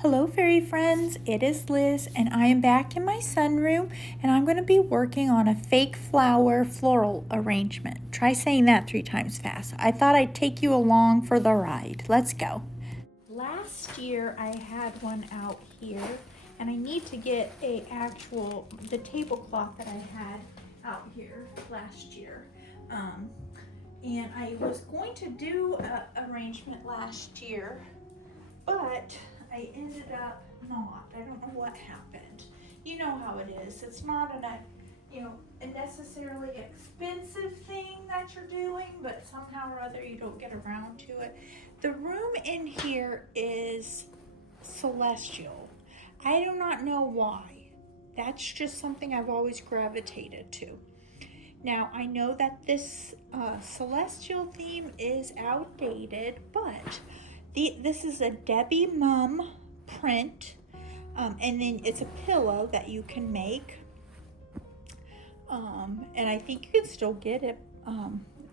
Hello fairy friends, it is Liz and I am back in my sunroom and I'm going to be working on a fake flower floral arrangement. Try saying that 3 times fast. I thought I'd take you along for the ride. Let's go. Last year I had one out here and I need to get the tablecloth that I had out here last year. And I was going to do an arrangement last year, but I ended up not. I don't know what happened. You know how it is. It's not a necessarily expensive thing that you're doing, but somehow or other you don't get around to it. The room in here is celestial. I do not know why. That's just something I've always gravitated to. Now, I know that this celestial theme is outdated, but this is a Debbie Mum print, and then it's a pillow that you can make, and I think you can still get it.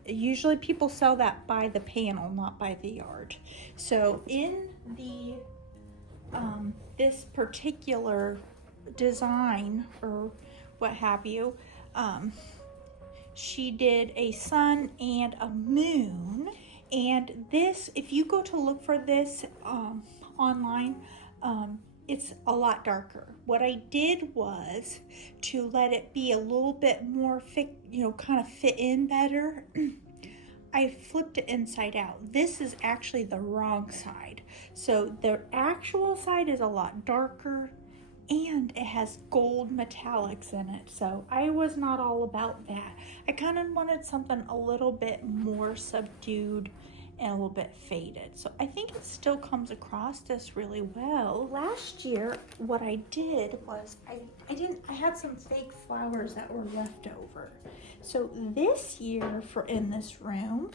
Usually people sell that by the panel, not by the yard. So in the this particular design or what have you, she did a sun and a moon. And this, if you go to look for this online, it's a lot darker. What I did was to let it be a little bit more fit, kind of fit in better. I flipped it inside out. This is actually the wrong side. So the actual side is a lot darker and it has gold metallics in it. So I was not all about that. I kind of wanted something a little bit more subdued and a little bit faded. So I think it still comes across this really well. Last year, what I did was I had some fake flowers that were left over. So this year in this room,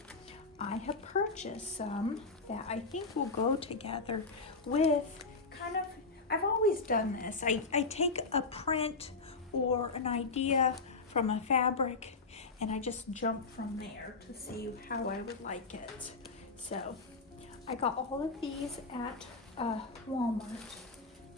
I have purchased some that I think will go together with I've always done this. I take a print or an idea from a fabric and I just jump from there to see how I would like it. So I got all of these at Walmart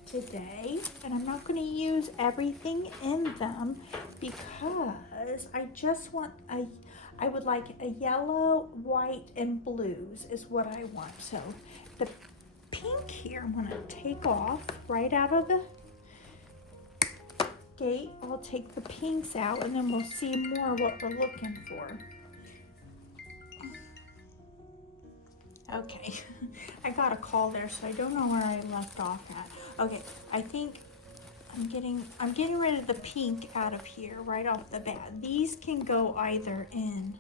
today, and I'm not going to use everything in them because I would like a yellow, white, and blues is what I want. So the pink here I'm going to take off right out of the gate. I'll take the pinks out and then we'll see more what we're looking for. Okay, I got a call there, so I don't know where I left off at. Okay, I think I'm getting rid of the pink out of here right off the bat. These can go either in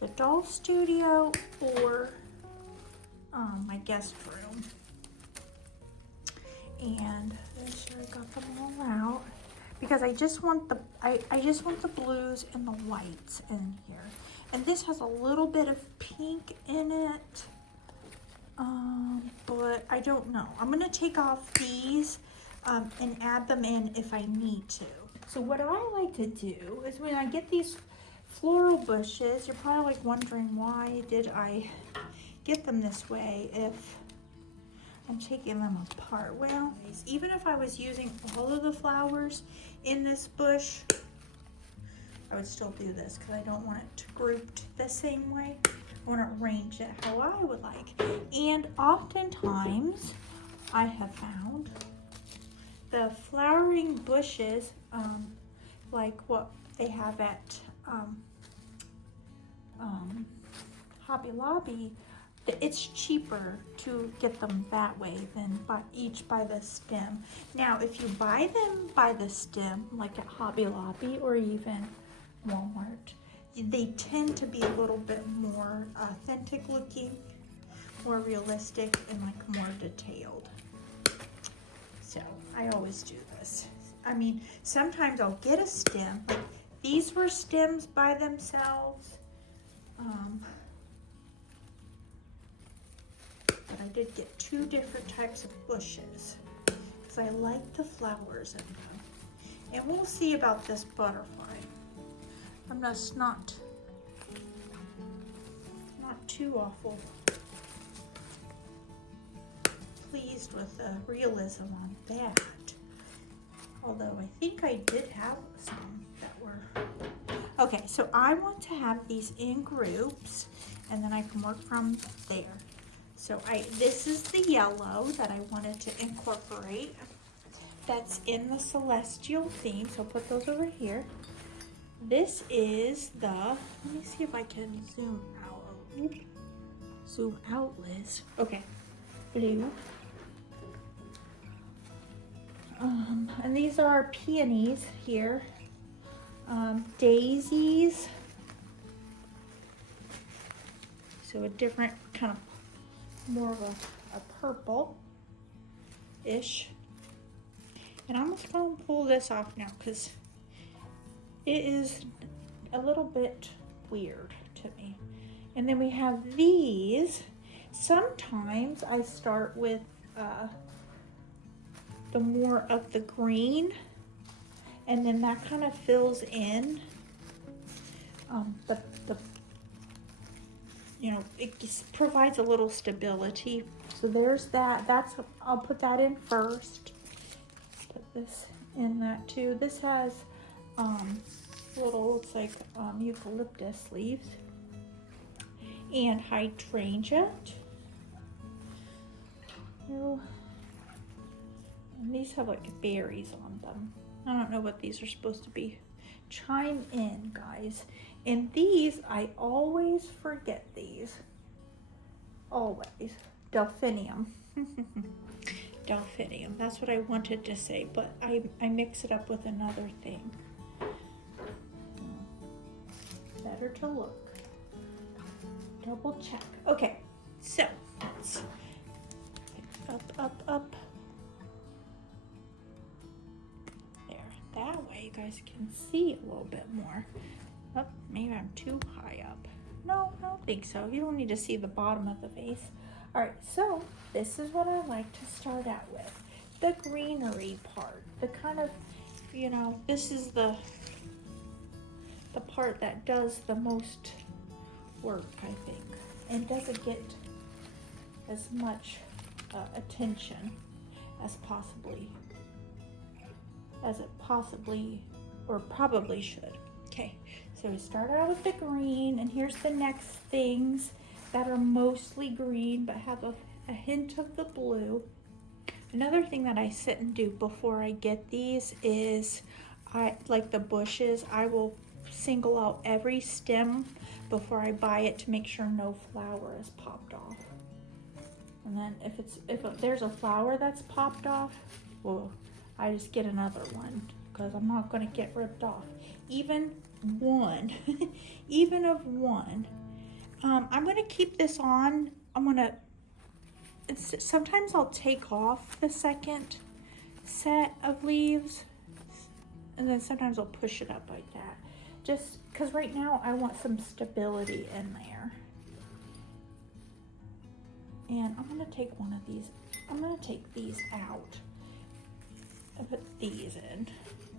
the doll studio or my guest room. And sure I got them all out because I just want the blues and the whites in here. And this has a little bit of pink in it, but I don't know. I'm gonna take off these and add them in if I need to. So what I like to do is when I get these floral bushes, you're probably like wondering why did I get them this way if I'm taking them apart. Well, even if I was using all of the flowers in this bush, I would still do this because I don't want it grouped the same way. I want to arrange it how I would like. And oftentimes, I have found the flowering bushes, like what they have at Hobby Lobby, it's cheaper to get them that way than each by the stem. Now, if you buy them by the stem, like at Hobby Lobby or even Walmart, they tend to be a little bit more authentic looking, more realistic, and like more detailed. So I always do this. I mean, sometimes I'll get a stem. Like these were stems by themselves. But I did get 2 different types of bushes because I like the flowers in them. And we'll see about this butterfly. I'm just not too awful pleased with the realism on that. Although I think I did have some that were... Okay, so I want to have these in groups, and then I can work from there. So this is the yellow that I wanted to incorporate. That's in the celestial theme, so I'll put those over here. This is the, let me see if I can zoom out. Zoom out, Liz. Okay, blue. And these are peonies here. Daisies. So a different kind of, more of a purple-ish. And I'm just going to pull this off now because it is a little bit weird to me. And then we have these. Sometimes I start with the more of the green, and then that kind of fills in the you know, it just provides a little stability. So there's that. I'll put that in first. Put this in that too. This has little, looks like eucalyptus leaves and hydrangea. And these have like berries on them. I don't know what these are supposed to be. Chime in, guys. And these, I always forget these. Always. Delphinium. Delphinium. That's what I wanted to say, but I mix it up with another thing. Better to look. Double check. Okay, so let's up. There. That way you guys can see a little bit more. Oh, maybe I'm too high up. No, I don't think so. You don't need to see the bottom of the vase. All right, so this is what I like to start out with. The greenery part. The kind of, you know, this is the part that does the most work, I think, and doesn't get as much attention as it possibly or probably should. Okay, so we start out with the green, and here's the next things that are mostly green but have a hint of the blue. Another thing that I sit and do before I get these is, like the bushes, I will single out every stem before I buy it to make sure no flower is popped off. And then if there's a flower that's popped off, well, I just get another one because I'm not going to get ripped off. Even one, even of one. I'm going to keep this on. Sometimes I'll take off the second set of leaves, and then sometimes I'll push it up like that. Just because right now I want some stability in there. And I'm going to take one of these. I'm going to take these out and put these in.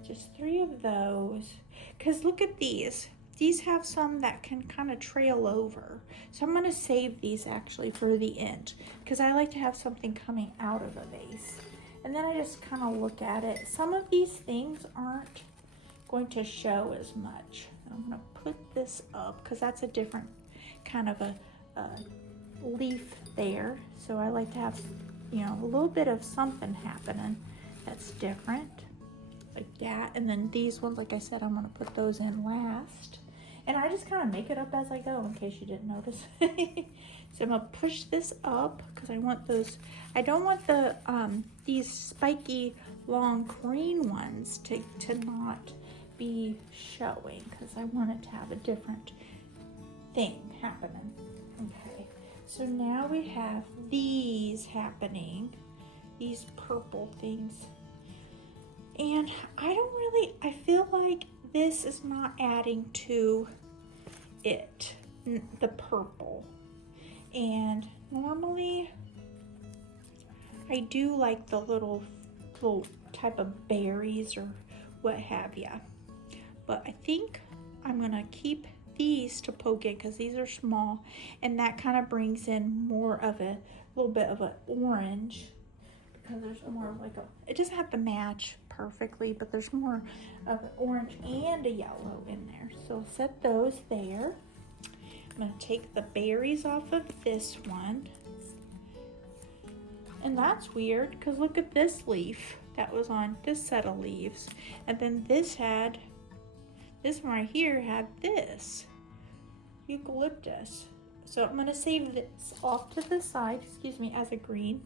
Just 3 of those. Because look at these. These have some that can kind of trail over. So I'm going to save these actually for the end, because I like to have something coming out of a vase. And then I just kind of look at it. Some of these things aren't going to show as much. I'm going to put this up because that's a different kind of a leaf there. So I like to have, you know, a little bit of something happening that's different, like that. And then these ones, like I said, I'm going to put those in last. And I just kind of make it up as I go, in case you didn't notice. So I'm going to push this up because I want those. I don't want the these spiky long green ones to not be showing, because I want it to have a different thing happening. Okay, so now we have these happening, these purple things. And I feel like this is not adding to it, the purple. And normally I do like the little type of berries or what have ya. But I think I'm gonna keep these to poke in because these are small, and that kind of brings in more of a little bit of an orange because there's more of like it doesn't have to match perfectly, but there's more of an orange and a yellow in there. So I'll set those there. I'm gonna take the berries off of this one. And that's weird because look at this leaf that was on this set of leaves. And then this one right here had this eucalyptus. So I'm gonna save this off to the side, excuse me, as a green.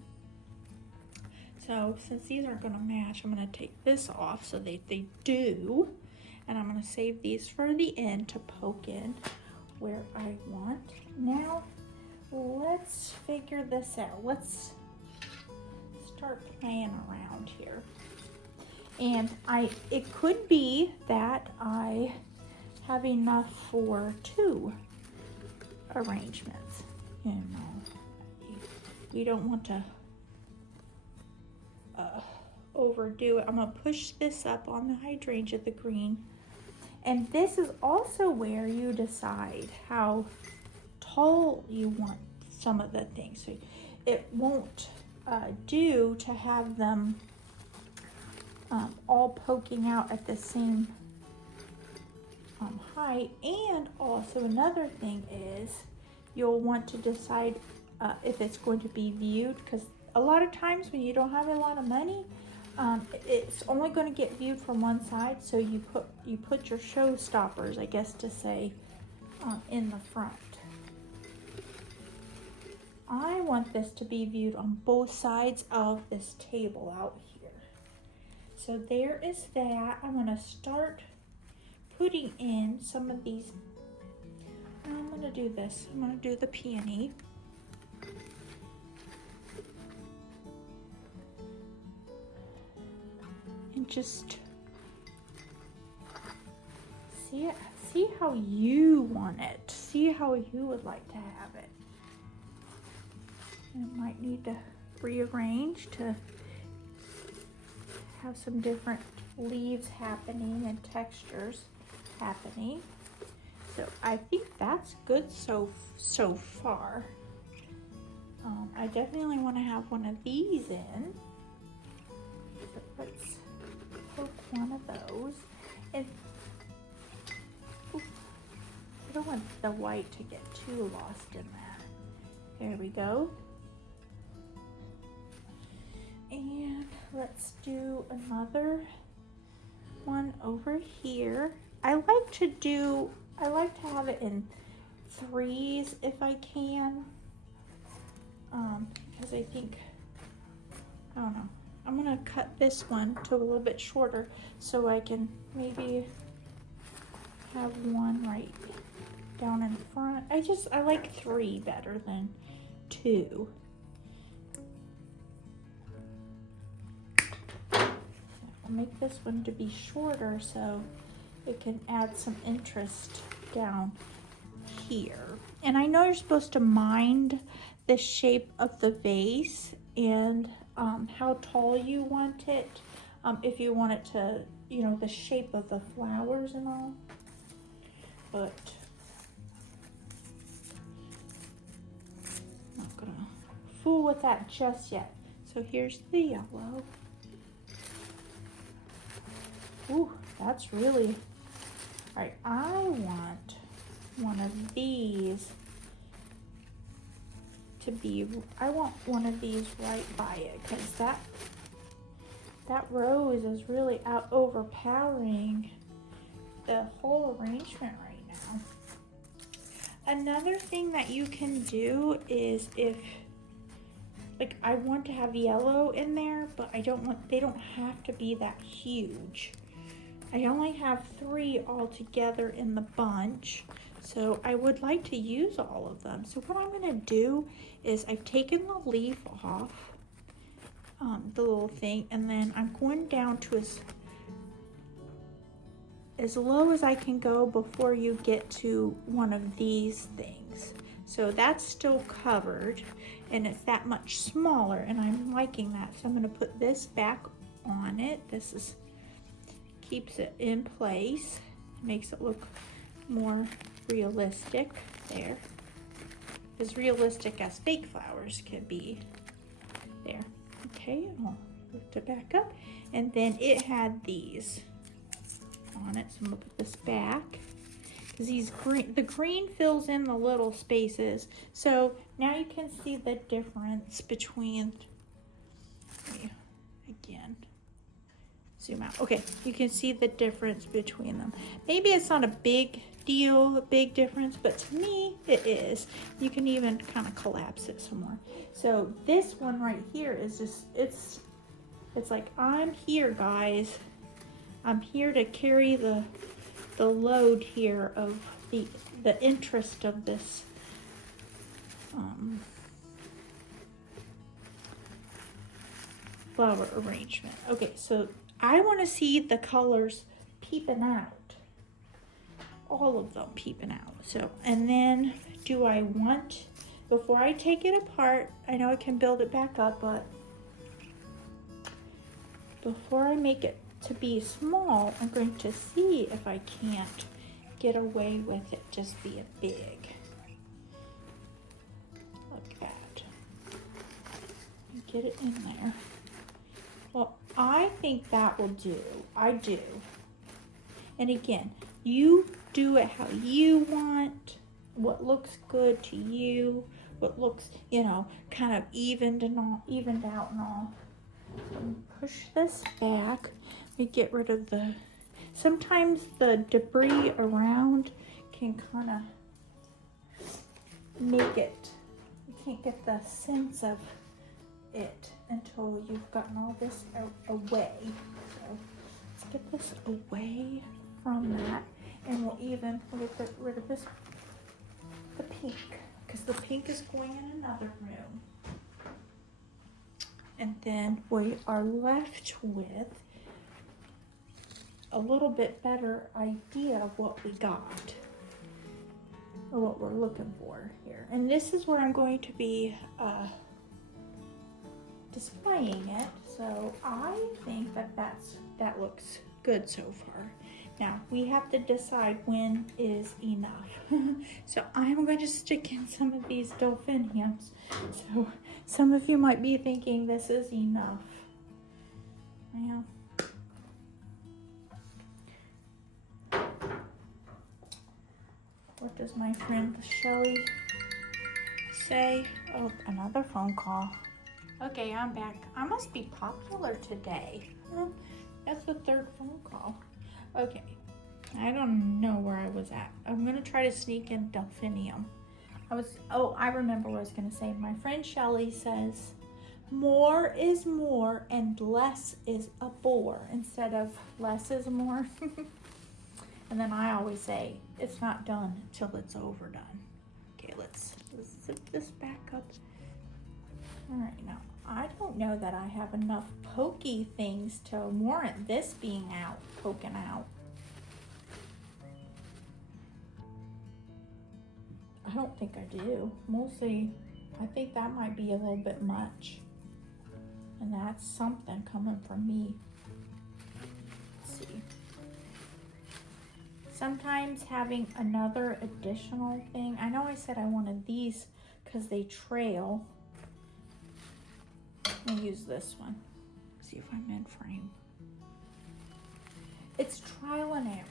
So since these aren't gonna match, I'm gonna take this off so they do. And I'm gonna save these for the end to poke in where I want. Now, let's figure this out. Let's start playing around here. And it could be that I have enough for 2 arrangements. You know, you don't want to overdo it. I'm gonna push this up on the hydrangea, the green. And this is also where you decide how tall you want some of the things. So it won't do to have them all poking out at the same height. And also another thing is you'll want to decide if it's going to be viewed, because a lot of times when you don't have a lot of money, it's only going to get viewed from one side. So you put your show stoppers, I guess to say, in the front. I want this to be viewed on both sides of this table out here. So there is that. I'm going to start putting in some of these. I'm going to do this. I'm going to do the peony. And just see how you want it. See how you would like to have it. And it might need to rearrange to have some different leaves happening and textures happening. So I think that's good so far. I definitely want to have one of these in. So let's poke one of those. And I don't want the white to get too lost in that. There we go. And let's do another one over here. I like to have it in 3s if I can. Because I think, I don't know. I'm gonna cut this one to a little bit shorter so I can maybe have one right down in front. I like 3 better than 2. I'll make this one to be shorter so it can add some interest down here. And I know you're supposed to mind the shape of the vase and how tall you want it. If you want it to, you know, the shape of the flowers and all. But I'm not gonna fool with that just yet. So here's the yellow. Ooh, that's really, all right, I want one of these to be, I want one of these right by it, because that rose is really overpowering the whole arrangement right now. Another thing that you can do is if, like, I want to have yellow in there, but they don't have to be that huge. I only have 3 altogether in the bunch, so I would like to use all of them. So what I'm gonna do is I've taken the leaf off, the little thing, and then I'm going down to as low as I can go before you get to one of these things. So that's still covered, and it's that much smaller, and I'm liking that. So I'm gonna put this back on it. Keeps it in place, makes it look more realistic there. As realistic as fake flowers could be. There, Okay, I'll lift it back up. And then it had these on it. So look at this back. Because the green fills in the little spaces. So now you can see the difference between, again, zoom out. Okay, you can see the difference between them. Maybe it's not a big deal, a big difference, but to me it is. You can even kind of collapse it some more. So this one right here is just, it's like, I'm here, guys. I'm here to carry the load here of the interest of this flower arrangement. Okay, so I want to see the colors peeping out, all of them peeping out. So, and then do I want, before I take it apart, I know I can build it back up, but before I make it to be small, I'm going to see if I can't get away with it just being big. Like that. Get it in there. Well, I think that will do. I do. And again, you do it how you want, what looks good to you, what looks, you know, kind of evened out and all. So push this back. We get rid of sometimes the debris around can kind of make it, you can't get the sense of it until you've gotten all this away. So let's get this away from that, and we'll get rid of the pink, because the pink is going in another room. And then we are left with a little bit better idea of what we got, or what we're looking for here. And this is where I'm going to be displaying it. So I think that looks good so far. Now we have to decide when is enough. So I'm going to stick in some of these delphiniums. So some of you might be thinking this is enough. Yeah. What does my friend Shelly say? Oh, another phone call. Okay, I'm back. I must be popular today. That's the third phone call. Okay, I don't know where I was at. I'm gonna try to sneak in delphinium. I remember what I was gonna say. My friend Shelly says, more is more and less is a bore, instead of less is more. And then I always say, it's not done till it's overdone. Okay, let's zip this back up. All right, now, I don't know that I have enough pokey things to warrant this being poking out. I don't think I do. Mostly, I think that might be a little bit much. And that's something coming from me. Let's see. Sometimes having another additional thing. I know I said I wanted these because they trail. I'm gonna use this one. See if I'm in frame. It's trial and error.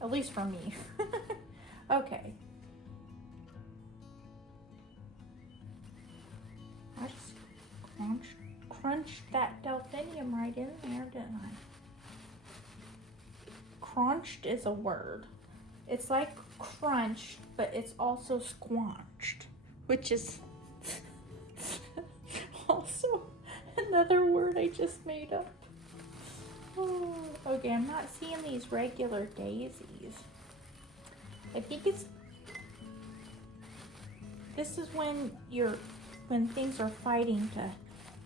At least for me. Okay. I just crunched that delphinium right in there, didn't I? Crunched is a word. It's like crunched, but it's also squanched, which is also another word I just made up. Oh, okay, I'm not seeing these regular daisies. I think this is when things are fighting to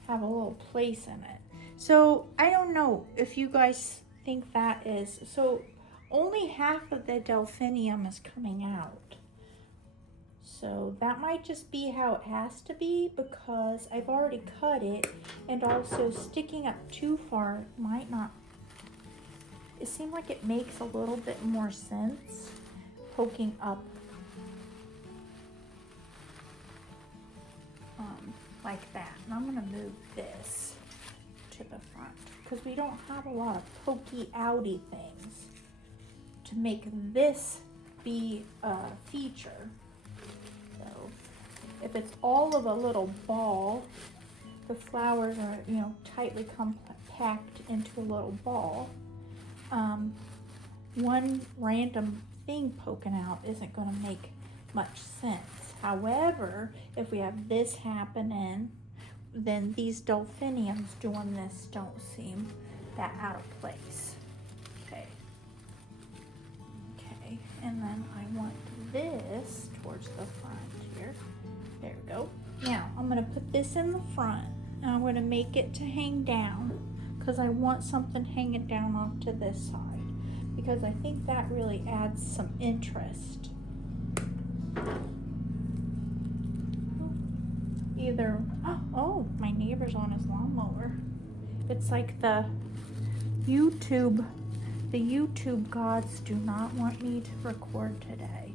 have a little place in it. So I don't know if you guys think that is, so only half of the delphinium is coming out. So that might just be how it has to be, because I've already cut it, and also sticking up too far might not. It seemed like it makes a little bit more sense poking up like that. And I'm gonna move this to the front because we don't have a lot of pokey outy things to make this be a feature. So if it's all of a little ball, the flowers are, you know, tightly packed into a little ball. One random thing poking out isn't going to make much sense. However, if we have this happening, then these delphiniums doing this don't seem that out of place. Okay. Okay, and then I want this towards the front here. There we go. Now, I'm going to put this in the front, and I'm going to make it to hang down, because I want something hanging down off to this side, because I think that really adds some interest. Either, oh, my neighbor's on his lawnmower. It's like the YouTube gods do not want me to record today.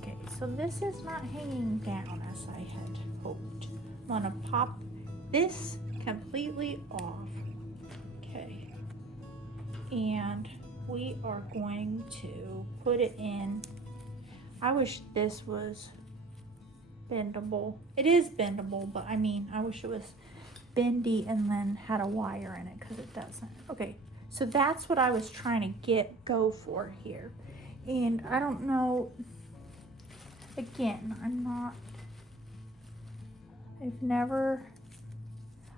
Okay, so this is not hanging down as I had hoped. I'm gonna pop this completely off. Okay, and we are going to put it in. I wish this was bendable. It is bendable, but I mean, I wish it was bendy and then had a wire in it, because it doesn't. Okay, so that's what I was trying to go for here. And I don't know, again,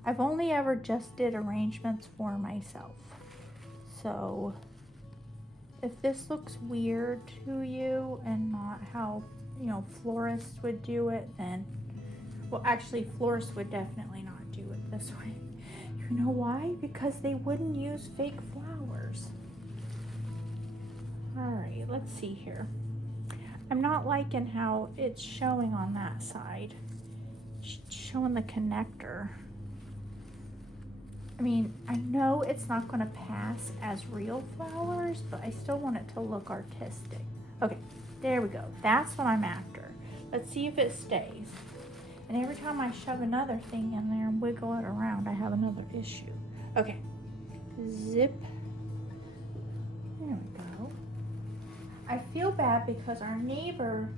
I've only ever just did arrangements for myself. So if this looks weird to you and not how, you know, florists would do it, then, well, actually florists would definitely not do it this way. You know why? Because they wouldn't use fake flowers. All right, let's see here. I'm not liking how it's showing on that side. It's showing the connector. I mean, I know it's not going to pass as real flowers, but I still want it to look artistic. Okay, there we go. That's what I'm after. Let's see if it stays. And every time I shove another thing in there and wiggle it around, I have another issue. Okay, zip. There we go. I feel bad because our neighbor,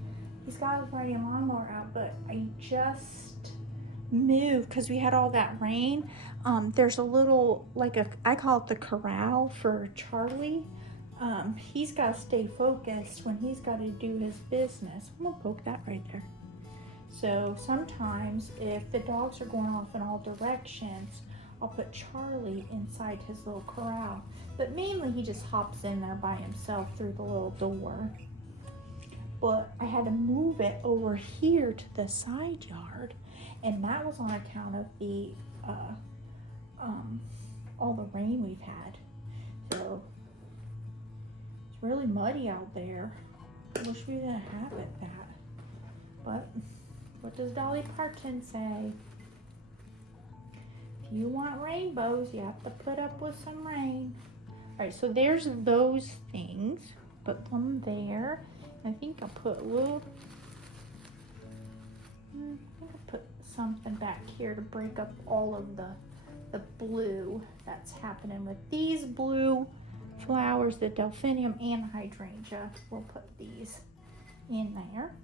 he's got his riding lawnmower out, but I just moved because we had all that rain. There's a little, I call it the corral for Charlie. He's got to stay focused when he's got to do his business. I'm gonna poke that right there. So sometimes if the dogs are going off in all directions, I'll put Charlie inside his little corral. But mainly he just hops in there by himself through the little door. But I had to move it over here to the side yard, and that was on account of the all the rain we've had. So it's really muddy out there. I wish we didn't have it that. But what does Dolly Parton say? If you want rainbows, you have to put up with some rain. All right, so there's those things. Put them there. I think I'll put a little, I think I'll put something back here to break up all of the blue that's happening with these blue flowers, the delphinium and hydrangea. We'll put these in there.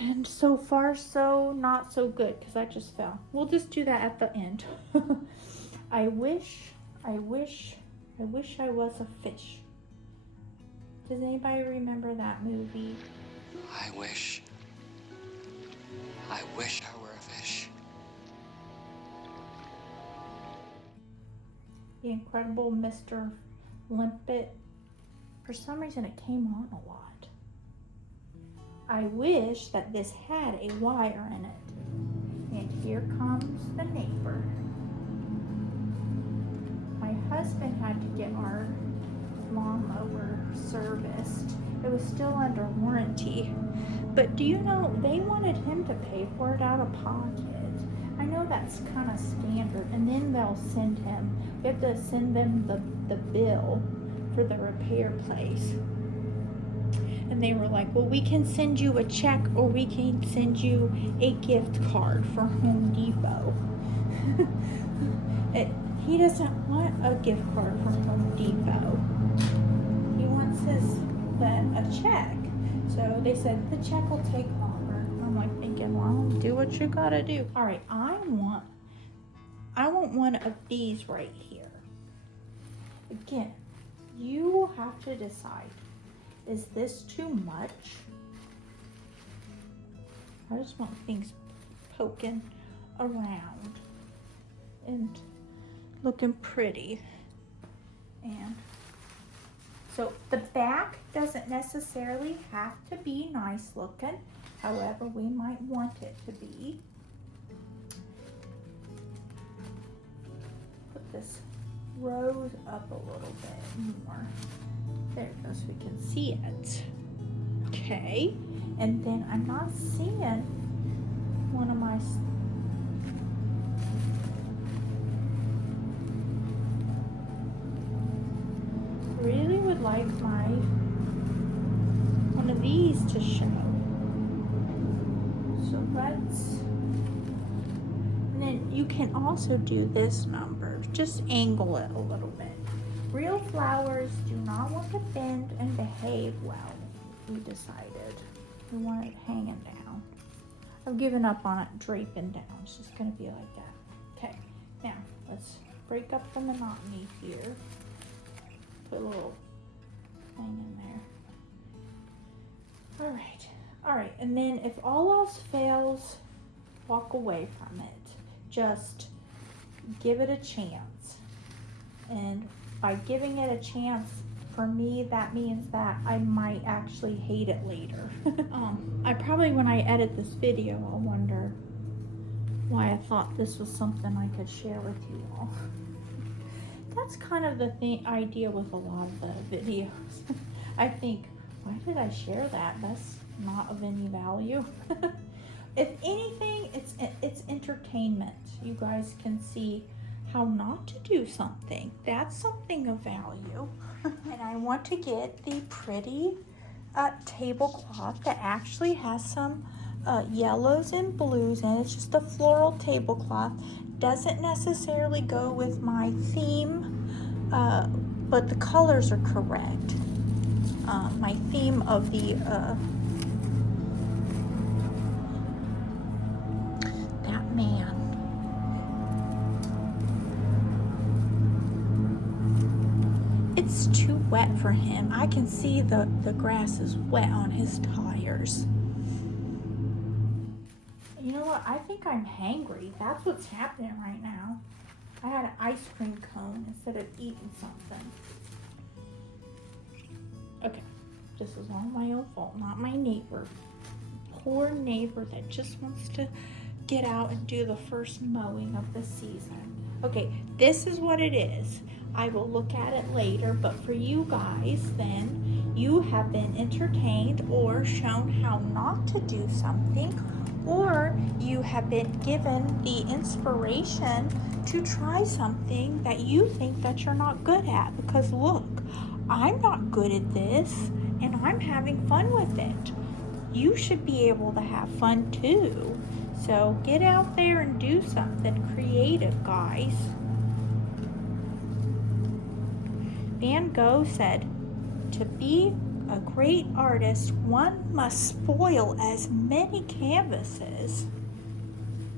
And so far, so not so good, because I just fell. We'll just do that at the end. I wish I was a fish. Does anybody remember that movie? I wish I were a fish. The Incredible Mr. Limpet. For some reason it came on a lot. I wish that this had a wire in it. And here comes the neighbor. My husband had to get our lawnmower serviced. It was still under warranty. But do you know, they wanted him to pay for it out of pocket. I know that's kind of standard. And then they'll send him, we have to send them the bill for the repair place. And they were like, well, we can send you a check or we can send you a gift card for Home Depot. He doesn't want a gift card from Home Depot. He wants a check. So they said the check will take longer. I'm like thinking, well, do what you gotta do. All right, I want one of these right here. Again, you have to decide. Is this too much? I just want things poking around and looking pretty. And so the back doesn't necessarily have to be nice looking. However, we might want it to be. Put this rose up a little bit more. There it goes, we can see it. Okay, and then I'm not seeing one of my really would like one of these to show. So and then you can also do this number, just angle it a little bit. Real flowers do not want to bend and behave well, we decided. We want it hanging down. I've given up on it draping down. It's just gonna be like that. Okay, now let's break up the monotony here. Put a little thing in there. All right, and then if all else fails, walk away from it. Just give it a chance. And by giving it a chance, for me, that means that I might actually hate it later. I probably, when I edit this video, I'll wonder why I thought this was something I could share with you all. That's kind of the idea with a lot of the videos. I think, why did I share that? That's not of any value. If anything, it's entertainment. You guys can see how not to do something. That's something of value. And I want to get the pretty tablecloth that actually has some yellows and blues, and it's just a floral tablecloth. Doesn't necessarily go with my theme, but the colors are correct. My theme of the that man. It's too wet for him. I can see the grass is wet on his tires. You know what? I think I'm hangry. That's what's happening right now. I had an ice cream cone instead of eating something. Okay, this is all my own fault, not my neighbor. Poor neighbor that just wants to get out and do the first mowing of the season. Okay, this is what it is. I will look at it later, but for you guys, then, you have been entertained or shown how not to do something, or you have been given the inspiration to try something that you think that you're not good at. Because look, I'm not good at this, and I'm having fun with it. You should be able to have fun too. So get out there and do something creative, guys. Van Gogh said, to be a great artist, one must spoil as many canvases,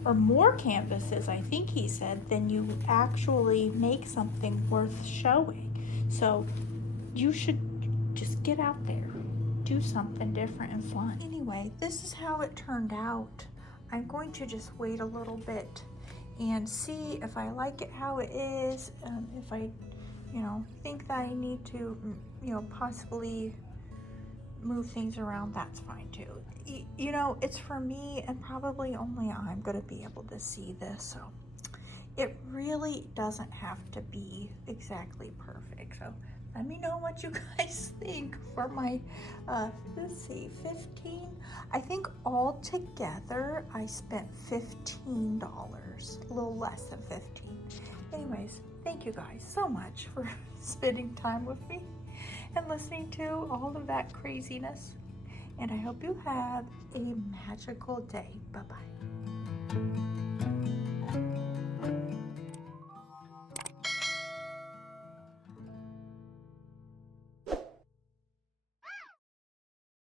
or more canvases, I think he said, than you actually make something worth showing. So you should just get out there, do something different and fun. Anyway, this is how it turned out. I'm going to just wait a little bit and see if I like it how it is, if I think that I need to, possibly move things around, that's fine too. It's for me, and probably only I'm going to be able to see this, so it really doesn't have to be exactly perfect. So let me know what you guys think for my, let's see, 15. I think all together I spent $15, a little less than 15. Anyways, thank you guys so much for spending time with me and listening to all of that craziness. And I hope you have a magical day. Bye bye.